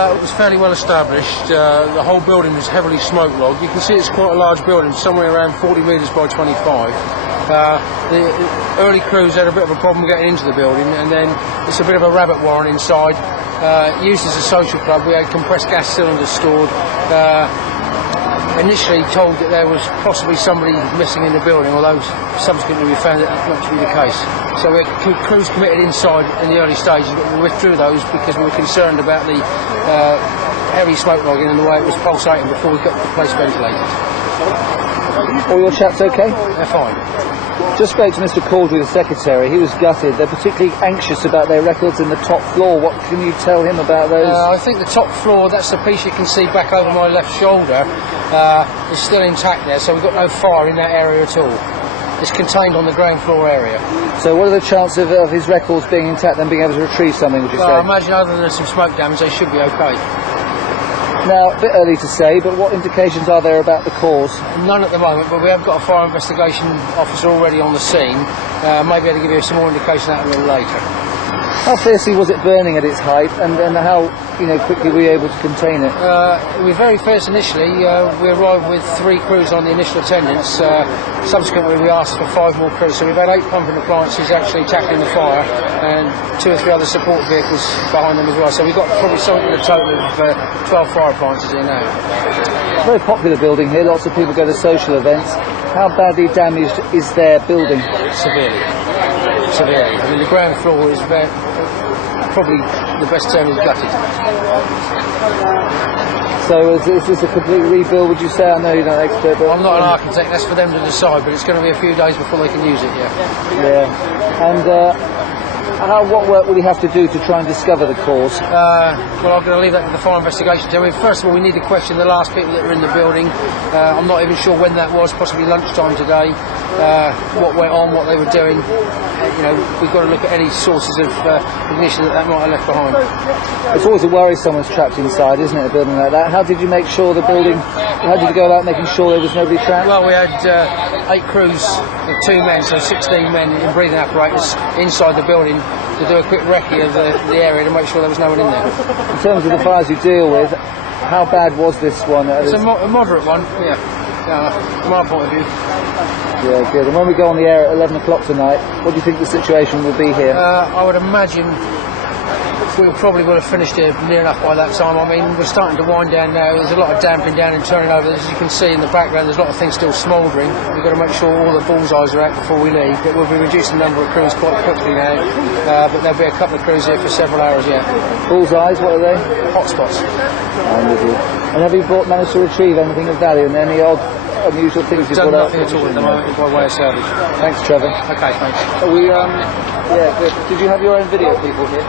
It was fairly well established. The whole building was heavily smoke logged. You can see it's quite a large building, somewhere around 40 metres by 25. The early crews had a bit of a problem getting into the building, and then it's a bit of a rabbit warren inside. Used as a social club, we had compressed gas cylinders stored. Initially told that there was possibly somebody missing in the building, although subsequently we found that not to be the case. So we had crews committed inside in the early stages, but we withdrew those because we were concerned about the heavy smoke logging and the way it was pulsating before we got the place ventilated. All your chaps okay? They're fine. Just spoke to Mr. Caudry, the secretary. He was gutted. They're particularly anxious about their records in the top floor. What can you tell him about those? I think the top floor, that's the piece you can see back over my left shoulder, is still intact there, so we've got no fire in that area at all. It's contained on the ground floor area. So what are the chances of his records being intact and being able to retrieve something, would you say? I imagine other than some smoke damage, they should be okay. Now, a bit early to say, but what indications are there about the cause? None at the moment, but we have got a fire investigation officer already on the scene. Maybe I'll give you some more indication of that a little later. How fiercely was it burning at its height, and how quickly were you able to contain it? It was very fierce initially. We arrived with 3 crews on the initial attendance. Subsequently we asked for 5 more crews, so we've had 8 pumping appliances actually tackling the fire, and 2 or 3 other support vehicles behind them as well. So we've got probably something in a total of 12 fire appliances here now. It's a very popular building here, lots of people go to social events. How badly damaged is their building? Severely. I mean, the ground floor is probably the best term is gutted. So is this a complete rebuild, would you say? I know you're not an expert, but... I'm not an architect, that's for them to decide, but it's going to be a few days before they can use it, yeah. Yeah. And what work will you have to do to try and discover the cause? Well, I'm going to leave that to the fire investigation team. First of all, we need to question the last people that were in the building. I'm not even sure when that was, possibly lunchtime today. What went on, what they were doing. We've got to look at any sources of ignition that might have left behind. It's always a worry someone's trapped inside, isn't it, a building like that? How did you make sure how did you go about making sure there was nobody trapped? Well, we had 8 crews of 2 men, so 16 men in breathing apparatus inside the building to do a quick recce of the area to make sure there was no one in there. In terms of the fires you deal with, how bad was this one? It's a moderate one, yeah. From our point of view. Yeah, good. And when we go on the air at 11 o'clock tonight, what do you think the situation will be here? I would imagine we probably will have finished here near enough by that time. I mean, we're starting to wind down now. There's a lot of damping down and turning over. As you can see in the background, there's a lot of things still smouldering. We've got to make sure all the bullseyes are out before we leave. But we'll be reducing the number of crews quite quickly now. But there'll be a couple of crews here for several hours yet. Bullseyes, what are they? Hotspots. I'm with you. And have you managed to retrieve anything of value and any odd unusual things you've done brought out? Nothing at all at the moment by way of salvage. Thanks, Trevor. Okay, thanks. Yeah, good. Did you have your own video people here?